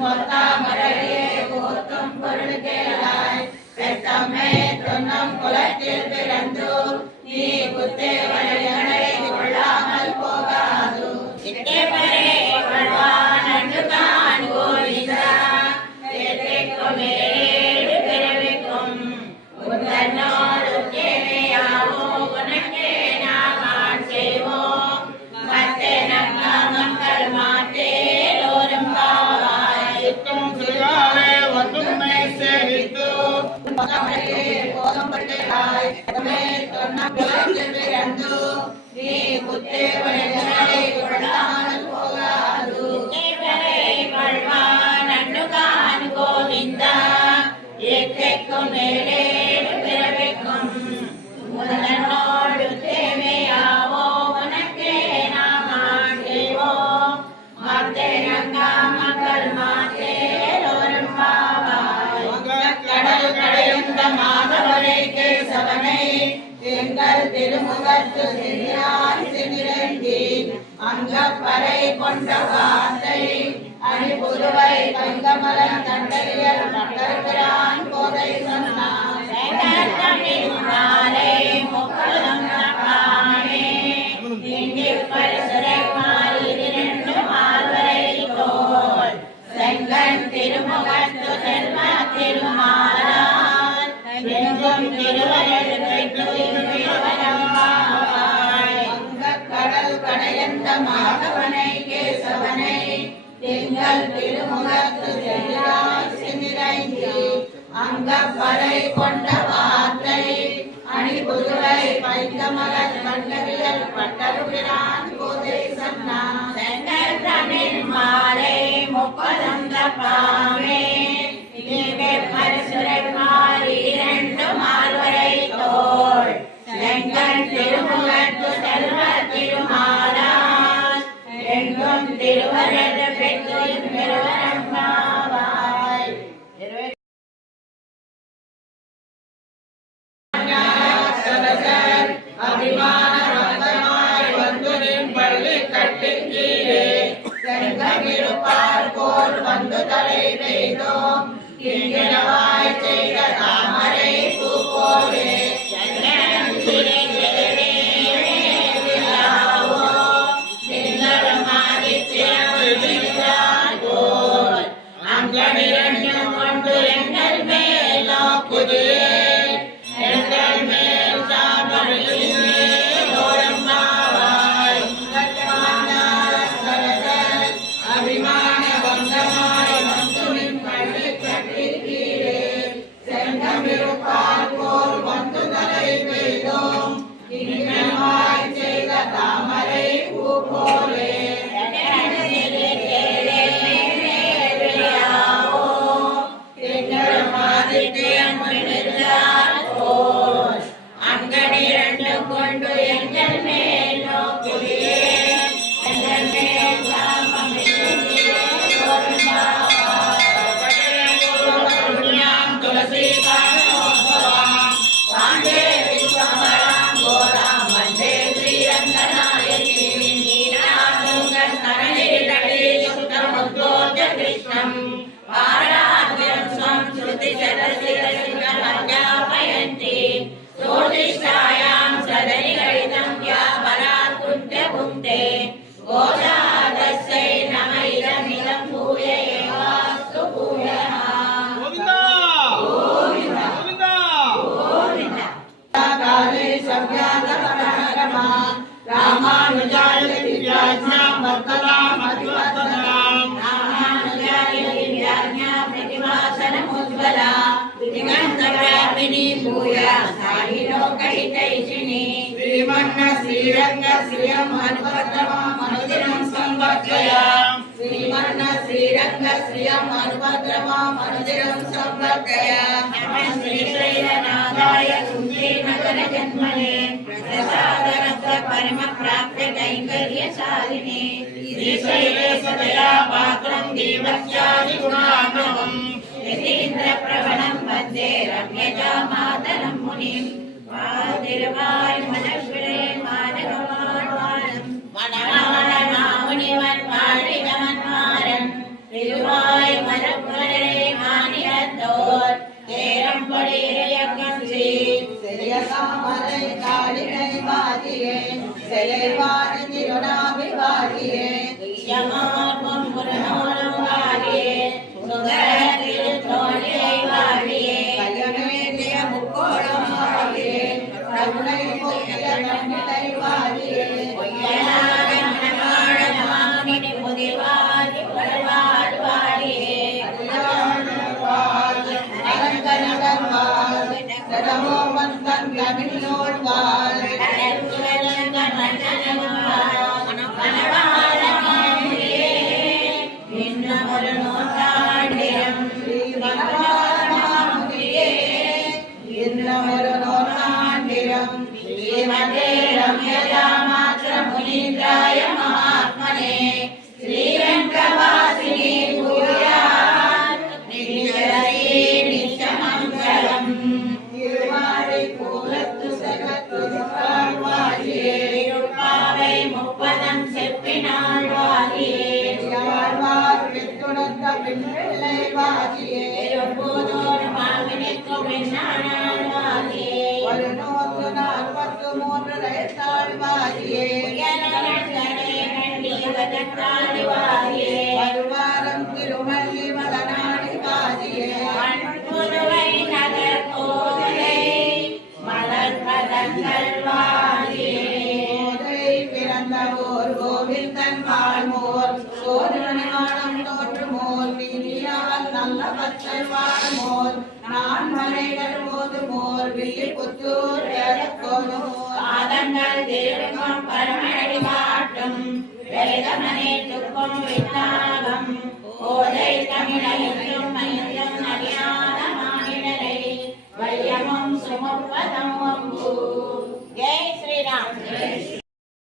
பொத்தாமரையே போற்றும் பொருள் கேளாய் பெத்தம்மே தொன்னம் குலத்தில் பிறந்து நீ குத்தேவரையனை கொள்ளாமல் போகாது இட்டேவரே கொள்வான் அன்று கான் கோவிந்தா ஏற்றைக்குமே பிறவிக்கும் உந்தன்னோடு தேவையாவோ உனக்கே நாம் செய்வோம் மத்தே மக்கள் மாற்றேலோரும் பாவாய்க்கும் சிறுகாலே ஒன்றுமை சேவித்து போதம்பட்டாய் தொன்னம் குலத்தில் பிறந்து நீ குத்தேவரையனை கொள்ளாமல் போகாது கொள்வான் அன்று கான் கோவிந்தா ஏற்றைக்கும் மேலே பிறவிக்கும் முதலனோடு தேவையாவோ உனக்கே நாம் செய்வோம் மாத்தேனங்கா மக்கள் மாற்றேலோரும் பாவாய் கடல் கடையுந்த மாதவரை கேசவனை எங்கள் திருமுகத்து சிறியான் சிறிரண்டி அங்கப்பறை கொண்ட வார்த்தை அணிபுதுவை தங்கமலன் தண்டையர் பட்டர்கிறான் போதை சொன்னான் திருமுகத்து செல்வ திருமாலான் எங்கும் கடல் கடையந்த மாதவனை கேசவனை எங்கள் திருமுகத்து சென்றாய் அங்கப்பறை கொண்ட வார்த்தை அணிபுதுவை பைந்தமலர் கண்டவியல் பட்டருகிறான் போதை சொன்னான் மாலை முப்பதந்த பாமே பரிசுரை மாறி இரண்டு மால்வரை தோள் எங்கள் திருமுகத்து செல்வ திருமாலான் எங்கும் திருவரது பெற்று பெருவரம்பாவாய் அபிமான வந்தமாய் வந்துரின் பள்ளி கட்டிக்கீழே செங்கமிருப்பார்கோர் வந்து தலை பெய்தோம் கிங்கிணவாய் செய்த தாமரை பூ போலே அங்கனிரண்டும் கொண்டு எங்கள் மேல் நோக்குதே எங்கள் மேல் சாமரியோரம் மாவாய் அபிமான வந்தமாய் வந்துரின் பள்ளி கட்டிக்கீழே செங்கமிருப்பார் போல் வந்து தலை பெய்தோம் கிங்கிணவாய் செய்த தாமரை பூ போலே அங்கனிரண்டு கொண்டு எங்கள் மேல் நோக்குதே எங்கள் மேல் துளசி பாண்டே விஸ்வமராம் கோராம் வந்தே ஸ்ரீரங்கநாயகி கிருஷ்ணம் ஆராத்யம் ஸ்வம் ஸ்ருதி சதசிரசிங்கமர்யாபயந்தி சோதிஷ்டாயாம் சதனிகரிதம் யா பராத் குண்ட குண்டே கோதாதஸ்யை நம இதமிதம் பூய ஏவாஸ்து பூயः கோவிந்தா கோவிந்தா கோவிந்தா கோவிந்தா காலே சவ்யாதபரமா ராமானுஜாய திவ்யாஜ்ஞாம் வர்தனாம் அதிவர்தனாம் ராமானுஜாய திவ்யாஜ்ஞாம் பிரதிவாசனமுஜ்வலா விதிகந்தவ்யாபினி பூயா சாயி லோகஹிதைஷிணி ஸ்ரீமன்ன ஸ்ரீரங்க ஸ்ரீயம் அனுபத்ரமாம் அனுதினம் சம்பர்க்கயாம் ஸ்ரீமன்ன ஸ்ரீரங்க ஸ்ரீயம் அனுபத்ரமாம் அனுதினம் சம்பர்க்கயாம் நம ஸ்ரீ ஸ்ரீநாதாய சுந்தரி நகர ஜன்மனே பிரசாதரத்த பரம பிராப்த கைங்கர்ய சாலினே ஸ்ரீசைலேசதயா பாத்ரம் தீவத்யாதி குணார்ணவம் யதீந்திர பிரவணம் வந்தே ரம்யஜா மாதரம் முனிம் திருவாய் மனப்பிழை மாநகவாழ்வானம் மணவாள மாமுனிவன் வாழினவன் மாறன் திருவாய் யமார்பம் புறநோரம் வாழியே சுந்தரத்தில் தோழியை வாழியே கல்யாணவேண்டிய முக்கோணம் வாழியே கருணை பொய்ய நம்பிடை வாழியே பொய்யனாக மனவாழ மாமுனி புதிர்வாழி புகழ்வாழ் வாழியே அரங்கனகர் வாழ் கடமோ வந்தன் தமிழோள் வாழ் மனவாழ மாமுனியே இன்னும் ஒரு நூற்றாண்டிரம் ஸ்ரீ மனவாளமாமுனியே இன்னும் ஒரு நூற்றாண்டிரம் ஸ்ரீமதே ரம்யதாமாத்ர முனீந்திராய மகாத்மனே ஸ்ரீரங்கவாசினி பூயாத் நித்யரயே நித்யமங்கலம் திருவாழை கூலத்து செகத்துதிப்பாள் வாழியே திருப்பாவை முப்பதம் செப்பினாள் வாழியே யாழ்வார் பித்துணர்ந்த பின்பிள்ளை வாழியே திருப்பூதோர் மாவினிக்கும் பின்னானாள் வாழியே ஒரு 143 வயசாள் வாழியே வருவாரம் திருமல்லி மலநாடி வாழியே கோதை பிறந்தவோர் கோவிந்தன் வாழ்மோர் சோதரணிமானம் தோற்றுமோர் நீதியால் நல்ல பச்சல் வாழ்மோர் நான் மலைகள் போதுமோர் வில்லி புத்தூர் வேதக்கோனோர் சுமப்பதம்